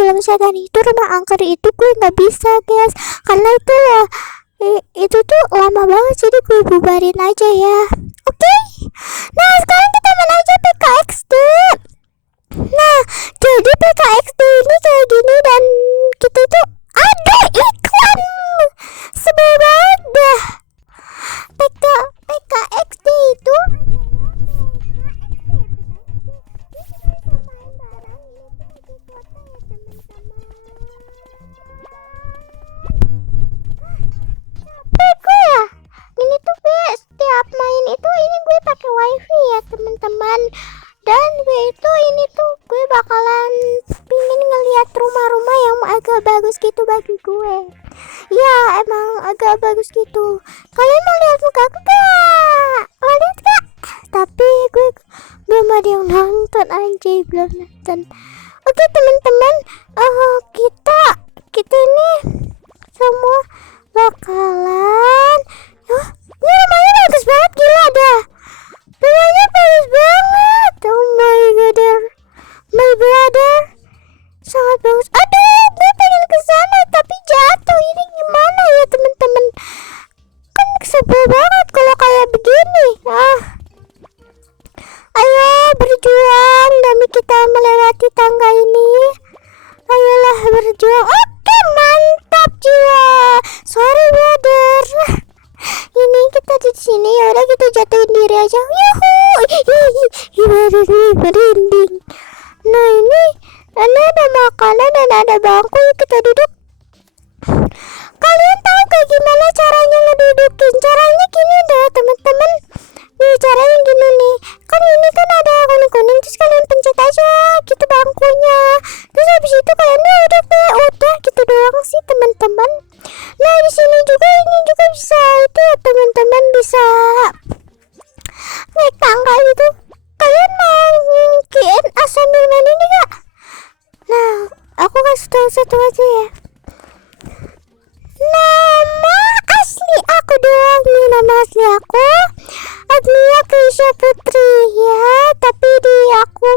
bilang misalkan itu rumah angker itu gue nggak bisa guys, karena itu loh itu tuh lama banget, jadi gue bubarin aja ya. Oke. Nah sekarang kita main aja PKXD. Nah jadi PKXD ini kayak gini, dan kita tuh ada iklan, sebel banget dah. PKXD itu ini tuh gue setiap main itu ini gue pakai wifi ya teman-teman, dan gue itu ini tuh gue bakalan pingin ngeliat rumah-rumah yang agak bagus gitu bagi gue ya, emang agak bagus gitu. Kalian mau lihat muka aku gak? Mau lihat gak? Tapi gue belum ada yang nonton, anjay belum nonton. Oke teman-teman, kita ini semua bakalan ini rumahnya bagus banget, gila dah. Rumahnya bagus banget. Oh my god, my brother, sangat bagus. Aduh, gue pengen ke sana tapi jatuh. Ini gimana ya teman-teman? Kan sebel banget kalau kayak begini. Ayo berjuang demi kita melewati tangga ini. Ayolah berjuang. Oke, mantap jiwa. Sorry brother. Ini kita di sini, ya udah kita jatuhin diri aja. Yuhu, merinding. Nah ini ada makanan dan ada bangku, kita duduk. Kalian tahu gak gimana caranya ngedudukin? Caranya gini deh teman-teman. Nih caranya gini nih. Kan ini kan ada kuning-kuning, terus kalian pencet aja gitu bangkunya. Terus habis itu kalian duduk deh. Udah gitu doang sih teman-teman. Nah di sini juga ini juga bisa itu ya teman-teman, bisa naik tangga gitu. Kalian mau ngikutin sambil main ini gak? Nah aku kasih tahu satu aja ya. Nama asli aku doang nih, nama asli aku Agnia Krisya Putri ya, tapi aku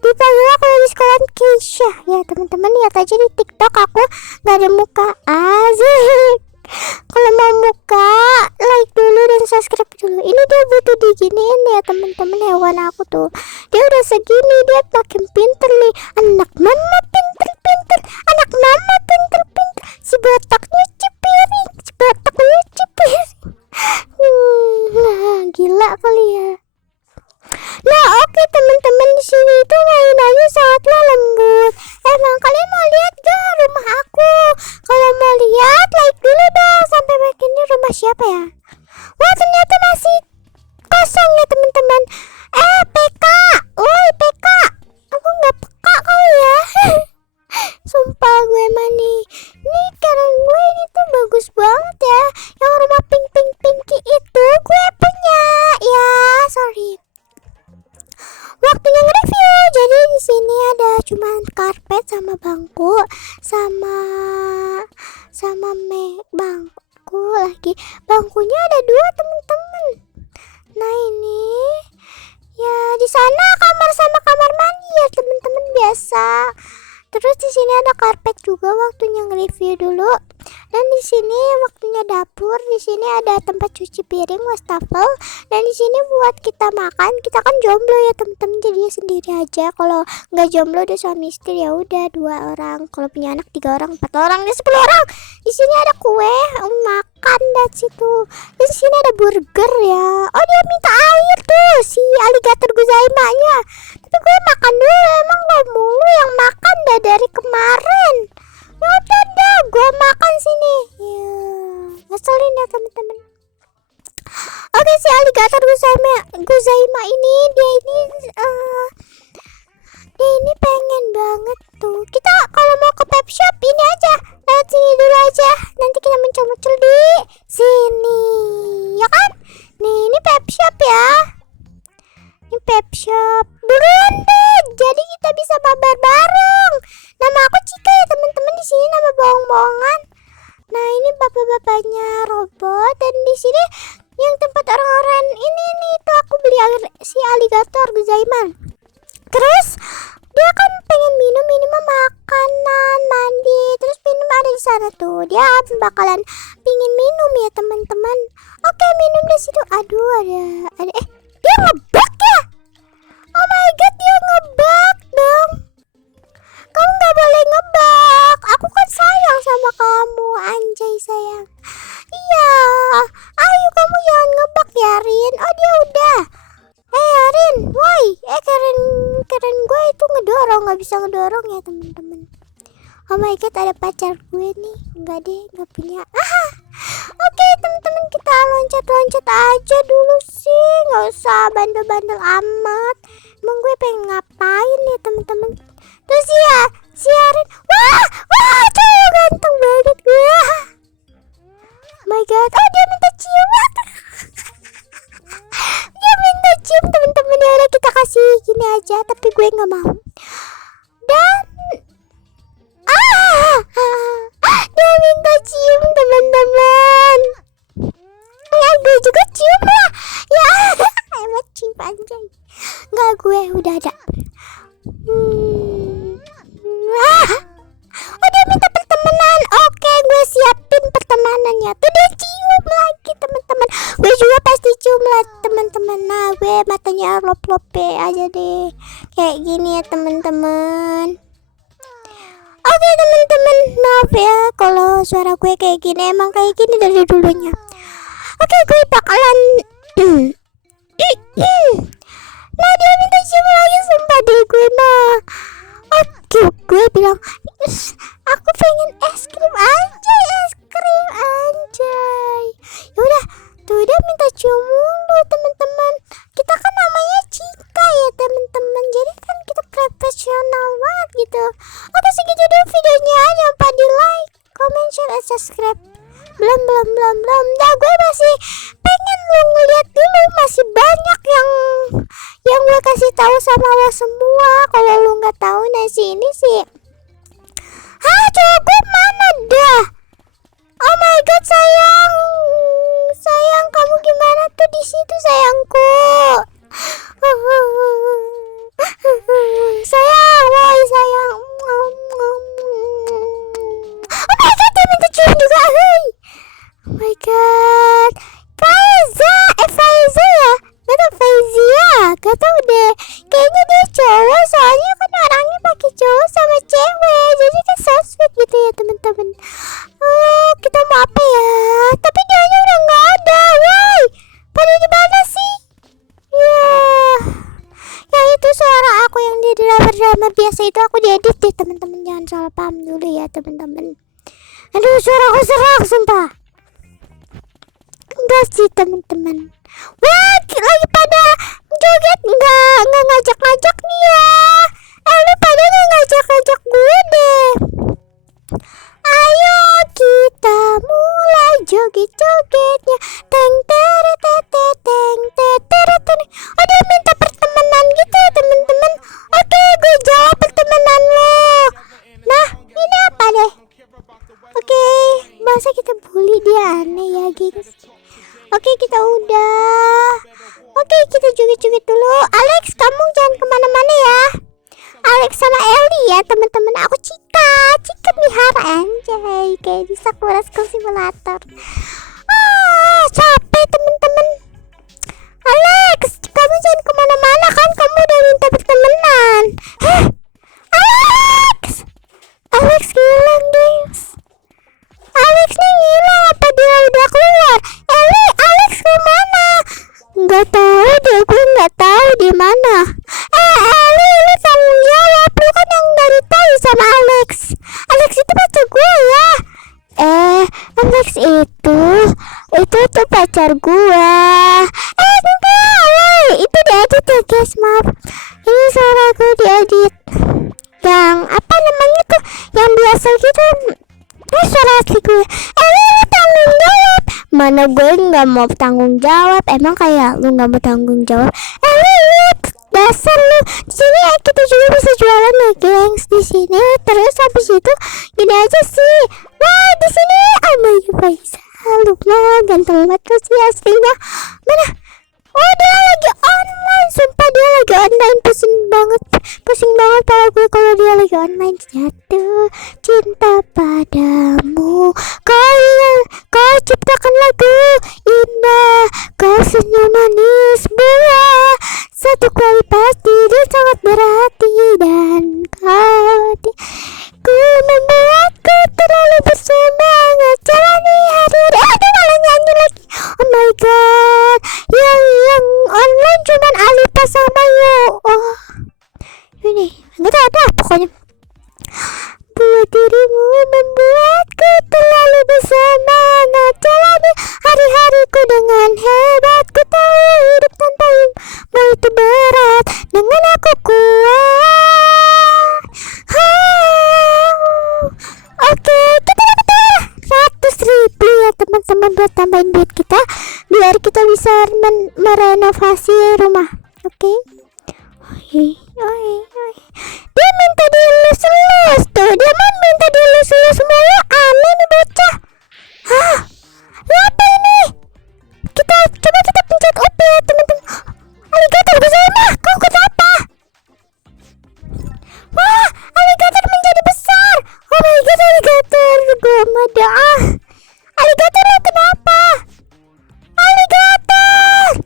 dipanggil aku di sekolah Krisya ya teman-teman. Lihat aja di TikTok aku gak ada muka, asik. Kalau mau muka, like dulu dan subscribe dulu. Ini dia butuh diginiin ya teman-teman, hewan aku tuh. Dia udah segini, dia makin pinter nih. Anak mama pinter-pinter, anak mama pinter-pinter. Si botak nyuci piring, si botak nyuci piring. Nah, gila kali ya. Nah, oke teman-teman, di sini itu mainannya sangatlah lembut. Emang kalian mau lihat gak rumah aku? Kalau mau lihat, like dulu dong. Sampai begini rumah siapa ya? Wah, ternyata masih kosong ya teman-teman. PK, woi PK, aku nggak peka kau ya. Sumpah gue mani. Nih keren gue ini tuh bagus banget ya. Yang rumah pinky itu gue punya. Ya, sorry. Waktunya nge-review. Jadi di sini ada cuman karpet sama bangku sama bangku lagi. Bangkunya ada 2 teman-teman. Nah ini ya, di sana kamar sama kamar mandi ya teman-teman biasa. Terus di sini ada karpet juga, waktunya nge-review dulu. Dan di sini waktunya dapur, di sini ada tempat cuci piring, wastafel, dan di sini buat kita makan. Kita kan jomblo ya teman-teman, jadi sendiri aja. Kalau nggak jomblo udah suami istri ya udah 2 orang. Kalau punya anak 3 orang, 4 orang, dan 10 orang. Di sini ada kue, makan dan situ. Dan di sini ada burger ya. Oh dia minta air tuh si aligator guzaimanya. Tapi gue makan dulu, emang lo mulu yang makan dah dari kemarin. Ya udah dah, gue makan sini. Ya, ngeselin ya teman-teman. Oke, si aligator guzaima ini dia ini pengen banget tuh. Kita kalau mau ke pet shop ini aja, lewat sini dulu aja. Nanti kita muncul di sini, ya kan? Nih, ini pet shop ya. Ini pet shop. Buruan deh, jadi kita bisa mabar bareng. Nama aku Cika ya teman-teman, di sini nama bohong-bohongan. Nah, ini bapak-bapaknya robot, dan di sini yang tempat orang-orang ini nih tuh aku beli si aligator Guzaiman. Terus Dia kan pengen minum makanan, mandi, terus minum ada di sana tuh. Dia bakalan pingin minum ya teman-teman. Oke, minum di situ. Aduh, ada dia ngebak ya. Oh my god, dia ngebak dong. Kamu nggak boleh ngebak. Aku kan sayang sama kamu, anjay sayang. Iya, ayo kamu jangan ngebak ya Rin. Oh dia udah. Rin, woi, keren gue itu ngedorong, nggak bisa ngedorong ya teman-teman. Oh my god, ada pacar gue nih. Enggak deh, nggak punya. Oke teman-teman, kita loncat aja dulu sih, nggak usah bandel-bandel amat. Emang gue pengen ngapain ya teman-teman? Terus ya, si Rin, wah, cowok ganteng banget gue. Oh my god, oh dia minta cium. Dia minta cium teman-teman, ya udah kita kasih gini aja, tapi gue nggak mau. Dan dia minta cium teman-teman. Ya gue juga cium lah. Ya emang cium anjay. Nggak, gue udah ada. Oh dia minta pertemanan. Oke, gue siapin pertemanannya. Tuh dia cium lagi teman-teman. Gue juga pasti cium lah teman-teman. Nah gue matanya lop-lope aja deh, kayak gini ya teman-teman. Oke teman-teman, maaf ya kalau suara gue kayak gini, emang kayak gini dari dulunya. Oke, gue bakalan nah dia minta cium lagi, sumpah deh gue mah. Oke, gue bilang aku pengen es krim anjay. Yaudah, tuh dia minta cium mulu teman-teman. Kita kan namanya Cika ya teman-teman, jadi kan kita profesional banget gitu. Oke, segitu dulu videonya, jangan lupa di like, comment, share, and subscribe. Belum. Dah gue masih pengen lu ngeliat dulu, masih banyak yang gue kasih tahu sama lo semua. Kalau lu nggak tahu nasi ini sih, cowok gue mana dah? Oh my god sayang kamu gimana tuh di situ sayangku? sayang. Oh my god, dia minta cium juga. Oh my god, Faiza ya? Gak tau, Faizia, gak tau deh. Kayaknya dia cowok, soalnya kan orangnya pakai cowok sama cewek, jadi kan so sweet gitu ya teman-teman. Kita mau apa ya? Tapi dia udah nggak ada, woi. Pada di mana sih? Ya itu suara aku yang di drama biasa itu aku diedit deh teman-teman, jangan salah paham dulu ya teman-teman. Aduh, suara aku serak sumpah. Enggak sih teman-teman. Wah, lagi pada joget, nggak ngajak nih ya. Lu pada nggak ngajak gue deh. Ayo kita mulai joget-jogetnya. Teng tere tete teng tere teng. Oh dia minta pertemanan gitu teman-teman. Oke, gue jawab pertemanan lo. Nah ini apa deh? Oke, masa kita bully dia, aneh ya gengs. Oke, kita udah. Oke, kita joget-joget dulu. Alex, kamu jangan kemana-mana ya. Alex sama Ellie ya teman-teman. Aku Cika Mihar anjay, kayak di Sakura School Simulator. Capek teman-teman. Alex, kamu jangan kemana-mana kan, kamu udah minta pertemanan. Alex hilang guys. Alex nih hilang, apa dia udah keluar? Alex kemana? Nggak tahu deh, gue nggak tahu di mana. Lu tanggung jawab, lu kan yang dari tadi sama Alex. Alex itu pacar gue ya. Alex itu tuh pacar gue. Enggak, itu diedit ya guys, maaf. Ini suara gue diedit. Yang apa namanya tuh, yang biasa gitu. Ini suara asli gue. Lu tanggung jawab. Mana gue nggak mau tanggung jawab. Emang kayak lu nggak mau tanggung jawab. Lu dasar lu. Di sini kita juga bisa jualan nih gengs di sini. Terus habis itu gini aja sih. Wah di sini oh my god, Faisal, lu mah ganteng banget lu sih aslinya. Mana? Oh, dia lagi online. Sumpah dia lagi online. Pusing banget para gue kalau dia lagi online. Jatuh cinta padamu. Kau ciptakan lagu indah. Kau senyum manis buah. Satu kali pasti dia sangat berarti. Dan ku membuatku terlalu bersemangat jalani hari. Aduh, malah nyanyi lagi. Oh my god, yang online cuman Alita sama Yo. Oh, ini nggak tahu ada pokoknya. Buat dirimu membuatku terlalu bersemangat jalani hari-hariku dengan hebat. Ku tahu hidup tanpamu itu berat, dengan aku kuat. Oke, kita dapat 100.000 ya teman-teman buat tambahin duit kita biar kita bisa merenovasi rumah. Oke. Dia minta dielus-elus tuh. Dia mau minta dielus-elus semua. Aneh nih bocah. Hah? Apa ini? Kita pencet OP ya teman-teman. Alligator bersama. Kau kenapa? Wah, alligator menjadi besar. Oh my god, alligator. Gue mada. Alligator lo kenapa? Alligator.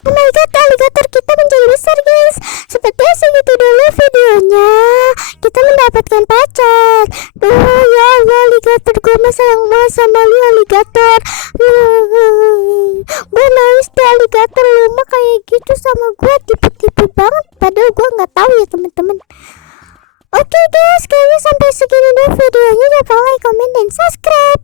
Oh my god, alligator kita menjadi besar guys. Seperti segitu dulu videonya. Kita mendapatkan pacar. Duh ya Allah, alligator gue sayang banget sama lu alligator. Gue nangis deh alligator, lu mah kayak gitu sama gue tipe-tipe banget. Padahal gue nggak tahu ya teman-teman. Oke guys, kayaknya sampai segini dulu videonya. Jangan lupa like, comment, dan subscribe.